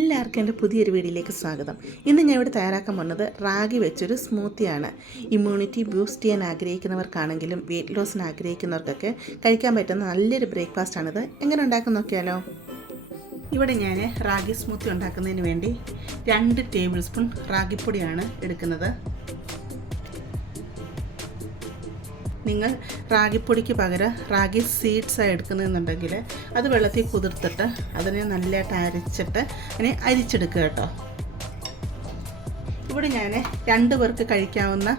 എല്ലാവർക്കും എൻ്റെ പുതിയൊരു വീഡിയോയിലേക്ക് സ്വാഗതം. ഇന്ന് ഞാൻ ഇവിടെ തയ്യാറാക്കാൻ പോകുന്നത് റാഗി വെച്ചൊരു സ്മൂത്തിയാണ്. ഇമ്മ്യൂണിറ്റി ബൂസ്റ്റ് ചെയ്യാൻ ആഗ്രഹിക്കുന്നവർക്കാണെങ്കിലും വെയിറ്റ് ലോസിന് ആഗ്രഹിക്കുന്നവർക്കൊക്കെ കഴിക്കാൻ പറ്റുന്ന നല്ലൊരു ബ്രേക്ക്ഫാസ്റ്റാണിത്. എങ്ങനെ ഉണ്ടാക്കാൻ നോക്കിയാലോ? ഇവിടെ ഞാൻ റാഗി സ്മൂത്തി ഉണ്ടാക്കുന്നതിന് വേണ്ടി 2 ടേബിൾ സ്പൂൺ റാഗിപ്പൊടിയാണ് എടുക്കുന്നത്. നിങ്ങൾ റാഗിപ്പൊടിക്ക് പകരം റാഗി സീഡ്സാണ് എടുക്കുന്നതെന്നുണ്ടെങ്കിൽ അത് വെള്ളത്തിൽ കുതിർത്തിട്ട് അതിനെ നല്ലതായിട്ട് അരച്ചിട്ട് അതിനെ അരിച്ചെടുക്കുക കേട്ടോ. ഇവിടെ ഞാൻ 2 പേർക്ക് കഴിക്കാവുന്ന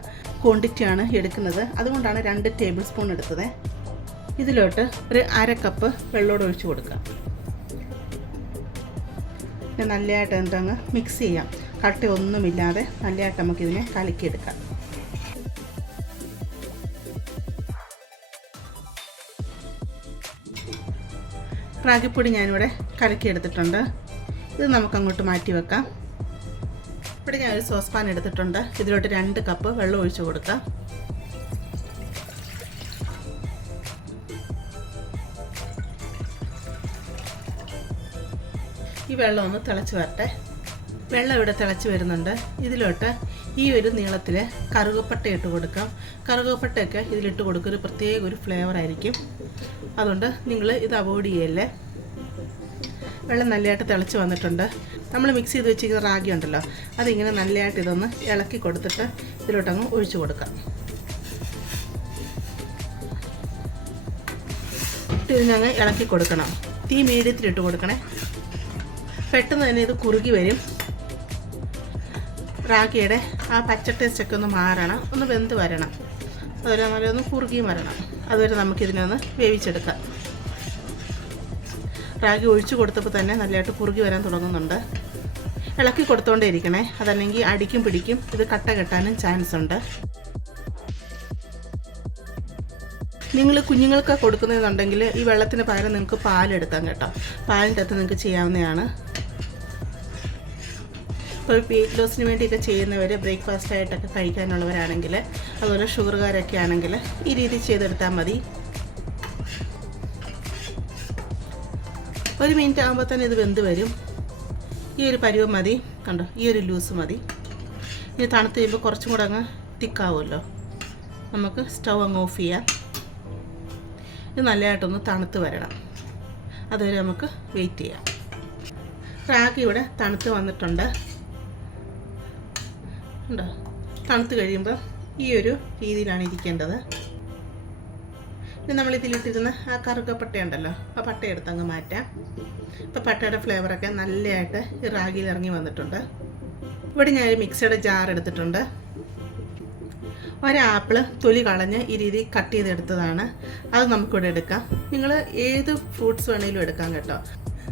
ക്വാണ്ടിറ്റിയാണ് എടുക്കുന്നത്, അതുകൊണ്ടാണ് 2 ടേബിൾ സ്പൂൺ എടുത്തത്. ഇതിലോട്ട് ഒരു 1/2 കപ്പ് വെള്ളമോട് ഒഴിച്ച് കൊടുക്കുക. നല്ലതായിട്ട് എന്തങ്ങ് മിക്സ് ചെയ്യാം. കട്ടയൊന്നുമില്ലാതെ നല്ലതായിട്ട് നമുക്കിതിനെ കലക്കിയെടുക്കാം. റാഗിപ്പൊടി ഞാനിവിടെ കലക്കിയെടുത്തിട്ടുണ്ട്. ഇത് നമുക്കങ്ങോട്ട് മാറ്റി വെക്കാം. ഇവിടെ ഞാനൊരു സോസ് പാൻ എടുത്തിട്ടുണ്ട്. ഇതിലോട്ട് 2 കപ്പ് വെള്ളം ഒഴിച്ച് കൊടുക്കാം. ഈ വെള്ളം ഒന്ന് തിളച്ച് വരട്ടെ. വെള്ളം ഇവിടെ തിളച്ച് വരുന്നുണ്ട്. ഇതിലോട്ട് ഈ ഒരു നീളത്തിൽ കറുകപ്പട്ട ഇട്ട് കൊടുക്കാം. കറുകപ്പട്ടയൊക്കെ ഇതിലിട്ട് കൊടുക്കുക, ഒരു പ്രത്യേക ഒരു ഫ്ലേവർ ആയിരിക്കും. അതുകൊണ്ട് നിങ്ങൾ ഇത് അവോയ്ഡ് ചെയ്യല്ലേ. വെള്ളം നല്ലതായിട്ട് തിളച്ച് വന്നിട്ടുണ്ട്. നമ്മൾ മിക്സ് ചെയ്ത് വെച്ചിരിക്കുന്ന റാഗി ഉണ്ടല്ലോ, അതിങ്ങനെ നല്ലതായിട്ട് ഇതൊന്ന് ഇളക്കി കൊടുത്തിട്ട് ഇതിലോട്ടങ്ങ് ഒഴിച്ചു കൊടുക്കാം. ഇതിനങ്ങ് ഇളക്കി കൊടുക്കണം. തീ മീഡിയത്തിലിട്ട് കൊടുക്കണേ. പെട്ടെന്ന് തന്നെ ഇത് കുറുകി വരും. റാഗിയുടെ ആ പച്ച ടേസ്റ്റൊക്കെ ഒന്ന് മാറണം, ഒന്ന് വെന്ത് വരണം. അതുവരെ നല്ലൊന്ന് കുറുകിയും വരണം. അതുവരെ നമുക്കിതിനൊന്ന് വേവിച്ചെടുക്കാം. റാഗി ഒഴിച്ചു കൊടുത്തപ്പോൾ തന്നെ നല്ലതായിട്ട് കുറുകി വരാൻ തുടങ്ങുന്നുണ്ട്. ഇളക്കി കൊടുത്തോണ്ടേ ഇരിക്കണേ, അതല്ലെങ്കിൽ അടിക്കും പിടിക്കും, ഇത് കട്ട കെട്ടാനും ചാൻസ് ഉണ്ട്. നിങ്ങൾ കുഞ്ഞുങ്ങൾക്ക് കൊടുക്കുന്നതെന്നുണ്ടെങ്കിൽ ഈ വെള്ളത്തിന് പകരം നിങ്ങൾക്ക് പാലെടുക്കാം കേട്ടോ. പാലിൻ്റെ അകത്ത് നിങ്ങൾക്ക് ചെയ്യാവുന്നതാണ്. ഇപ്പോൾ വെയിറ്റ് ലോസിന് വേണ്ടിയൊക്കെ ചെയ്യുന്നവർ ബ്രേക്ക്ഫാസ്റ്റായിട്ടൊക്കെ കഴിക്കാനുള്ളവരാണെങ്കിൽ, അതുപോലെ ഷുഗറുകാരൊക്കെ ആണെങ്കിൽ ഈ രീതി ചെയ്തെടുത്താൽ മതി. 1 മിനിറ്റ് ആകുമ്പോൾ തന്നെ ഇത് വെന്ത് വരും. ഈ ഒരു പരുവം മതി, കണ്ടോ, ഈ ഒരു ലൂസ് മതി. ഇനി തണുത്ത് കഴിയുമ്പോൾ കുറച്ചും കൂടെ അങ്ങ് തിക്കാവുമല്ലോ. നമുക്ക് സ്റ്റൗ അങ്ങ് ഓഫ് ചെയ്യാം. ഇത് നല്ലതായിട്ടൊന്ന് തണുത്ത് വരണം. അതുവരെ നമുക്ക് വെയിറ്റ് ചെയ്യാം. റാഗി ഇവിടെ തണുത്ത് വന്നിട്ടുണ്ട്. ഉണ്ടോ? തണുത്ത് കഴിയുമ്പോൾ ഈ ഒരു രീതിയിലാണ് ഇരിക്കേണ്ടത്. ഇനി നമ്മളിതിലിട്ടിരുന്ന ആ കറുകപ്പട്ടയുണ്ടല്ലോ, ആ പട്ട എടുത്തങ്ങ് മാറ്റാം. ഇപ്പോൾ പട്ടയുടെ ഫ്ലേവറൊക്കെ നല്ലതായിട്ട് ഈ റാഗിയിൽ ഇറങ്ങി വന്നിട്ടുണ്ട്. ഇവിടെ ഞാനൊരു മിക്സിയുടെ ജാർ എടുത്തിട്ടുണ്ട്. ഒരാപ്പിള് തൊലി കളഞ്ഞ് ഈ രീതി കട്ട് ചെയ്തെടുത്തതാണ്. അത് നമുക്കിവിടെ എടുക്കാം. നിങ്ങൾ ഏത് ഫ്രൂട്ട്സ് വേണമെങ്കിലും എടുക്കാം കേട്ടോ.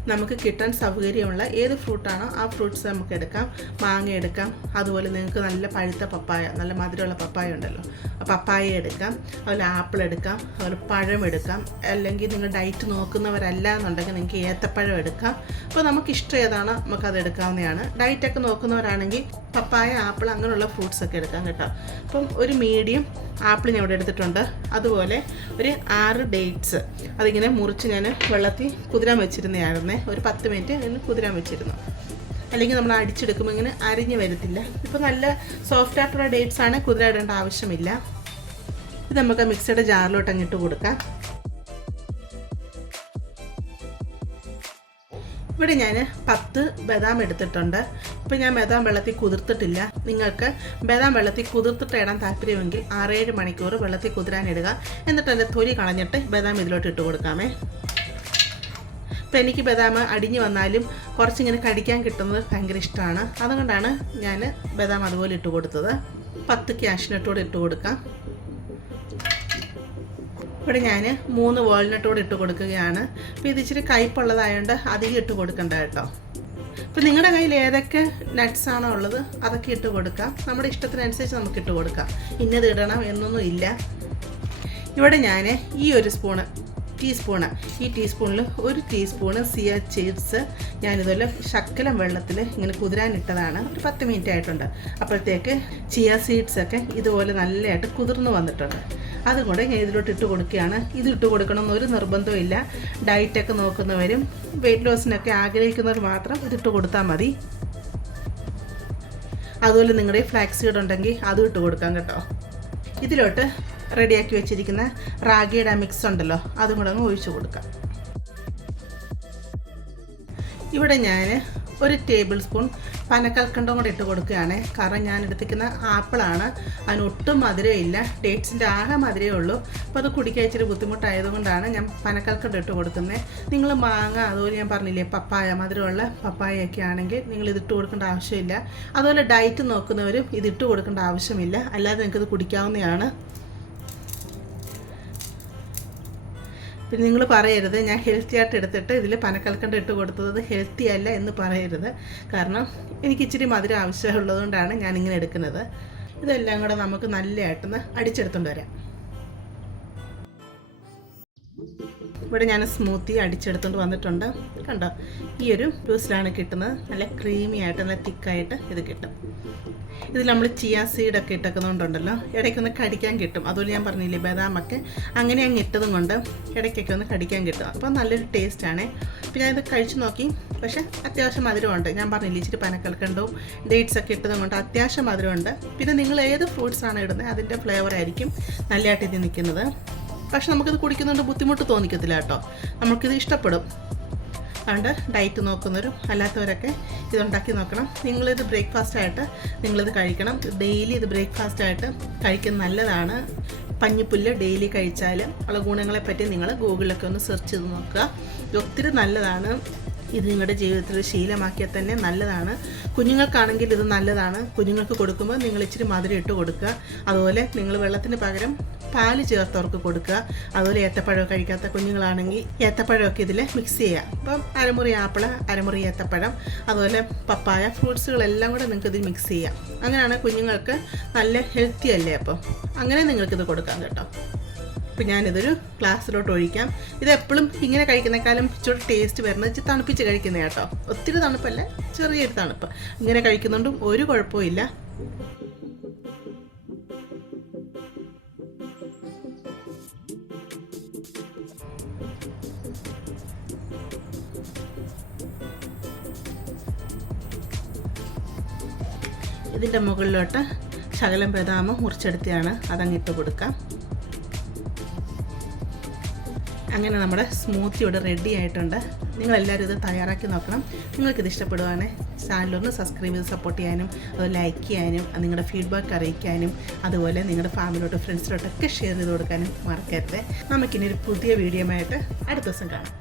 നമുക്ക് കിട്ടാൻ സൗകര്യമുള്ള ഏത് ഫ്രൂട്ടാണോ ആ ഫ്രൂട്ട്സ് നമുക്ക് എടുക്കാം. മാങ്ങ എടുക്കാം, അതുപോലെ നിങ്ങൾക്ക് നല്ല പഴുത്ത പപ്പായ, നല്ല മധുരമുള്ള പപ്പായ ഉണ്ടല്ലോ, ആ പപ്പായ എടുക്കാം. അതുപോലെ ആപ്പിൾ എടുക്കാം, അതുപോലെ പഴം എടുക്കാം. അല്ലെങ്കിൽ നിങ്ങൾ ഡയറ്റ് നോക്കുന്നവരല്ല എന്നുണ്ടെങ്കിൽ നിങ്ങൾക്ക് ഏത്തപ്പഴം എടുക്കാം. അപ്പോൾ നമുക്കിഷ്ടം ഏതാണോ നമുക്കത് എടുക്കാവുന്നതാണ്. ഡയറ്റൊക്കെ നോക്കുന്നവരാണെങ്കിൽ പപ്പായ, ആപ്പിൾ അങ്ങനെയുള്ള ഫ്രൂട്ട്സൊക്കെ എടുക്കാം കേട്ടോ. അപ്പം ഒരു മീഡിയം ആപ്പിൾ ഞാൻ ഇവിടെ എടുത്തിട്ടുണ്ട്. അതുപോലെ ഒരു 6 ഡേറ്റ്സ്, അതിങ്ങനെ മുറിച്ച് ഞാൻ വെള്ളത്തിൽ കുതിരാൻ വെച്ചിരുന്നതായിരുന്നേ. ഒരു 10 മിനിറ്റ് അതിന് കുതിരാൻ വെച്ചിരുന്നു. അല്ലെങ്കിൽ നമ്മൾ അടിച്ചെടുക്കുമ്പോൾ ഇങ്ങനെ അരിഞ്ഞ് വരത്തില്ല. ഇപ്പോൾ നല്ല സോഫ്റ്റ് ആയിട്ടുള്ള ഡേറ്റ്സ് ആണ്, കുതിരായിടേണ്ട ആവശ്യമില്ല. ഇത് നമുക്ക് മിക്സിയുടെ ജാറിലോട്ട് അങ്ങിട്ട് കൊടുക്കാം. ഇവിടെ ഞാൻ 10 ബദാം എടുത്തിട്ടുണ്ട്. ഇപ്പോൾ ഞാൻ ബദാം വെള്ളത്തിൽ കുതിർത്തിട്ടില്ല. നിങ്ങൾക്ക് ബദാം വെള്ളത്തിൽ കുതിർത്തിട്ട് ഇടാൻ താല്പര്യമെങ്കിൽ 6-7 മണിക്കൂർ വെള്ളത്തിൽ കുതിരാനിടുക. എന്നിട്ട് അതിൻ്റെ തൊലി കളഞ്ഞിട്ട് ബദാം ഇതിലോട്ട് ഇട്ട് കൊടുക്കാമേ. ഇപ്പോൾ എനിക്ക് ബദാം അടിഞ്ഞു വന്നാലും കുറച്ചിങ്ങനെ കടിക്കാൻ കിട്ടുന്നത് ഭയങ്കര ഇഷ്ടമാണ്. അതുകൊണ്ടാണ് ഞാൻ ബദാം അതുപോലെ ഇട്ട് കൊടുത്തത്. 10 കാഷ്നട്ടോട് ഇട്ട് കൊടുക്കാം. ഇവിടെ ഞാൻ 3 വാൾനട്ടോട് ഇട്ട് കൊടുക്കുകയാണ്. അപ്പോൾ ഇത് ഇച്ചിരി കയ്പുള്ളതായതുകൊണ്ട് അധികം ഇട്ട് കൊടുക്കണ്ട കേട്ടോ. അപ്പോൾ നിങ്ങളുടെ കയ്യിൽ ഏതൊക്കെ നട്ട്സാണോ ഉള്ളത് അതൊക്കെ ഇട്ട് കൊടുക്കാം. നമ്മുടെ ഇഷ്ടത്തിനനുസരിച്ച് നമുക്ക് ഇട്ട് കൊടുക്കാം. ഇന്നത് ഇടണം എന്നൊന്നും ഇല്ല. ഇവിടെ ഞാൻ ഈ ഒരു ടീസ്പൂണ്, ഈ ടീസ്പൂണിൽ 1 ടീസ്പൂണ് സിയ സീഡ്സ് ഞാനിതുപോലെ ശക്കലം വെള്ളത്തിൽ ഇങ്ങനെ കുതിരാനിട്ടതാണ്. ഒരു 10 മിനിറ്റ് ആയിട്ടുണ്ട്. അപ്പോഴത്തേക്ക് ചിയ സീഡ്സൊക്കെ ഇതുപോലെ നല്ലതായിട്ട് കുതിർന്ന് വന്നിട്ടുണ്ട്. അതും കൂടെ ഞാൻ ഇതിലോട്ട് ഇട്ട് കൊടുക്കുകയാണ്. ഇത് ഇട്ട് കൊടുക്കണമെന്ന് ഒരു നിർബന്ധവും ഇല്ല. ഡയറ്റൊക്കെ നോക്കുന്നവരും വെയിറ്റ് ലോസിനൊക്കെ ആഗ്രഹിക്കുന്നവർ മാത്രം ഇതിട്ട് കൊടുത്താൽ മതി. അതുപോലെ നിങ്ങളുടെ ഫ്ലാക്സ് സീഡ് ഉണ്ടെങ്കിൽ അതും ഇട്ട് കൊടുക്കാം കേട്ടോ. ഇതിലോട്ട് റെഡിയാക്കി വെച്ചിരിക്കുന്ന റാഗിയുടെ മിക്സ് ഉണ്ടല്ലോ, അതും കൂടെ അങ്ങ് ഒഴിച്ചു കൊടുക്കാം. ഇവിടെ ഞാൻ 1 ടേബിൾ സ്പൂൺ പനക്കൽക്കണ്ടം കൂടെ ഇട്ട് കൊടുക്കുകയാണ്. കാരണം ഞാൻ എടുത്തിരിക്കുന്ന ആപ്പിളാണ്, അതിന് ഒട്ടും മധുരമില്ല, ഡേറ്റ്സിൻ്റെ ആകെ മധുരമേ ഉള്ളൂ. അപ്പോൾ അത് കുടിക്കാൻ ഇച്ചിരി ബുദ്ധിമുട്ടായതുകൊണ്ടാണ് ഞാൻ പനക്കൽക്കണ്ടം ഇട്ട് കൊടുക്കുന്നത്. നിങ്ങൾ മാങ്ങ, അതുപോലെ ഞാൻ പറഞ്ഞില്ലേ പപ്പായ, മധുരമുള്ള പപ്പായൊക്കെ ആണെങ്കിൽ നിങ്ങൾ ഇതിട്ട് കൊടുക്കേണ്ട ആവശ്യമില്ല. അതുപോലെ ഡയറ്റ് നോക്കുന്നവരും ഇതിട്ട് കൊടുക്കേണ്ട ആവശ്യമില്ല, അല്ലാതെ നിങ്ങൾക്കിത് കുടിക്കാവുന്നതാണ്. പിന്നെ നിങ്ങൾ പറയരുത് ഞാൻ ഹെൽത്തി ആയിട്ട് എടുത്തിട്ട് ഇതിൽ പനക്കൽക്കണ്ടം ഇട്ട് കൊടുത്തത് ഹെൽത്തി അല്ല എന്ന് പറയരുത്. കാരണം എനിക്ക് ഇച്ചിരി മധുരം ആവശ്യമുള്ളതുകൊണ്ടാണ് ഞാനിങ്ങനെ എടുക്കുന്നത്. ഇതെല്ലാം കൂടെ നമുക്ക് നല്ലതായിട്ടൊന്ന് അടിച്ചെടുത്തുകൊണ്ട് വരാം. ഇവിടെ ഞാൻ സ്മൂത്തി അടിച്ചെടുത്തുകൊണ്ട് വന്നിട്ടുണ്ട്. കണ്ടോ, ഈ ഒരു ജ്യൂസിലാണ് കിട്ടുന്നത്. നല്ല ക്രീമി ആയിട്ട് നല്ല തിക്കായിട്ട് ഇത് കിട്ടും. ഇതിൽ നമ്മൾ ചിയാ സീഡൊക്കെ ഇട്ടേക്കുന്നതുകൊണ്ടുണ്ടല്ലോ ഇടയ്ക്കൊന്ന് കടിക്കാൻ കിട്ടും. അതുപോലെ ഞാൻ പറഞ്ഞില്ലേ ബദാമൊക്കെ അങ്ങനെ അങ്ങ് ഇട്ടതും കൊണ്ട് ഇടയ്ക്കൊക്കെ ഒന്ന് കടിക്കാൻ കിട്ടും. അപ്പോൾ നല്ലൊരു ടേസ്റ്റാണ്. അപ്പോൾ ഞാനിത് കഴിച്ച് നോക്കി. പക്ഷേ അത്യാവശ്യം മധുരമുണ്ട്. ഞാൻ പറഞ്ഞില്ലേ ഇച്ചിരി പനക്കൽക്കണ്ടവും ഡേറ്റ്സൊക്കെ ഇട്ടതും കൊണ്ട് അത്യാവശ്യം മധുരമുണ്ട്. പിന്നെ നിങ്ങൾ ഏത് ഫ്രൂട്ട്സാണ് ഇടുന്നത് അതിൻ്റെ ഫ്ലേവർ ആയിരിക്കും നല്ലതായിട്ട് ഇത് നിൽക്കുന്നത്. പക്ഷെ നമുക്കിത് കുടിക്കുന്നുണ്ട് ബുദ്ധിമുട്ട് തോന്നിക്കത്തില്ല കേട്ടോ, നമുക്കിത് ഇഷ്ടപ്പെടും. അതുകൊണ്ട് ഡയറ്റ് നോക്കുന്നവരും അല്ലാത്തവരൊക്കെ ഇതുണ്ടാക്കി നോക്കണം. നിങ്ങളിത് ബ്രേക്ക്ഫാസ്റ്റായിട്ട് നിങ്ങളിത് കഴിക്കണം. ഡെയിലി ഇത് ബ്രേക്ക്ഫാസ്റ്റായിട്ട് കഴിക്കുന്നത് നല്ലതാണ്. പഞ്ഞിപ്പുല്ല് ഡെയിലി കഴിച്ചാൽ ഉള്ള ഗുണങ്ങളെപ്പറ്റി നിങ്ങൾ ഗൂഗിളിലൊക്കെ ഒന്ന് സെർച്ച് ചെയ്ത് നോക്കുക. ഇത് ഒത്തിരി നല്ലതാണ്. ഇത് നിങ്ങളുടെ ജീവിതത്തിൽ ശീലമാക്കിയാൽ തന്നെ നല്ലതാണ്. കുഞ്ഞുങ്ങൾക്കാണെങ്കിൽ ഇത് നല്ലതാണ്. കുഞ്ഞുങ്ങൾക്ക് കൊടുക്കുമ്പോൾ നിങ്ങൾ ഇച്ചിരി മധുരം ഇട്ട് കൊടുക്കുക. അതുപോലെ നിങ്ങൾ വെള്ളത്തിന് പകരം പാല് ചേർത്തവർക്ക് കൊടുക്കുക. അതുപോലെ ഏത്തപ്പഴം കഴിക്കാത്ത കുഞ്ഞുങ്ങളാണെങ്കിൽ ഏത്തപ്പഴമൊക്കെ ഇതിൽ മിക്സ് ചെയ്യുക. അപ്പം അരമുറി ആപ്പിള്, അരമുറി ഏത്തപ്പഴം, അതുപോലെ പപ്പായ, ഫ്രൂട്ട്സുകളെല്ലാം കൂടെ നിങ്ങൾക്ക് ഇത് മിക്സ് ചെയ്യാം. അങ്ങനെയാണ് കുഞ്ഞുങ്ങൾക്ക് നല്ല ഹെൽത്തി അല്ലേ. അപ്പം അങ്ങനെ നിങ്ങൾക്കിത് കൊടുക്കാം കേട്ടോ. അപ്പോൾ ഞാനിതൊരു ഗ്ലാസ്സിലോട്ട് ഒഴിക്കാം. ഇതെപ്പോഴും ഇങ്ങനെ കഴിക്കുന്നേക്കാളും ഇച്ചിരി ടേസ്റ്റ് വരുന്നത് ഇച്ചിരി തണുപ്പിച്ച് കഴിക്കുന്നത് കേട്ടോ. ഒത്തിരി തണുപ്പല്ല, ചെറിയൊരു തണുപ്പ്. ഇങ്ങനെ കഴിക്കുന്നുണ്ടും ഒരു കുഴപ്പമില്ല. ഇതിൻ്റെ മുകളിലോട്ട് ശകലം ബദാം മുറിച്ചെടുത്തിയാണ് അതങ്ങിട്ട് കൊടുക്കാം. അങ്ങനെ നമ്മുടെ സ്മൂത്തി ഇവിടെ റെഡി ആയിട്ടുണ്ട്. നിങ്ങളെല്ലാവരും ഇത് തയ്യാറാക്കി നോക്കണം. നിങ്ങൾക്കിത് ഇഷ്ടപ്പെടുവാണെങ്കിൽ ചാനലൊന്ന് സബ്സ്ക്രൈബ് ചെയ്ത് സപ്പോർട്ട് ചെയ്യാനും അതുപോലെ ലൈക്ക് ചെയ്യാനും നിങ്ങളുടെ ഫീഡ്ബാക്ക് അറിയിക്കാനും അതുപോലെ നിങ്ങളുടെ ഫാമിലിയോട്ട് ഫ്രണ്ട്സിലോട്ടൊക്കെ ഷെയർ ചെയ്ത് കൊടുക്കാനും മറക്കരുത്. നമുക്കിനി ഒരു പുതിയ വീഡിയോ ആയിട്ട് അടുത്ത ദിവസം കാണാം.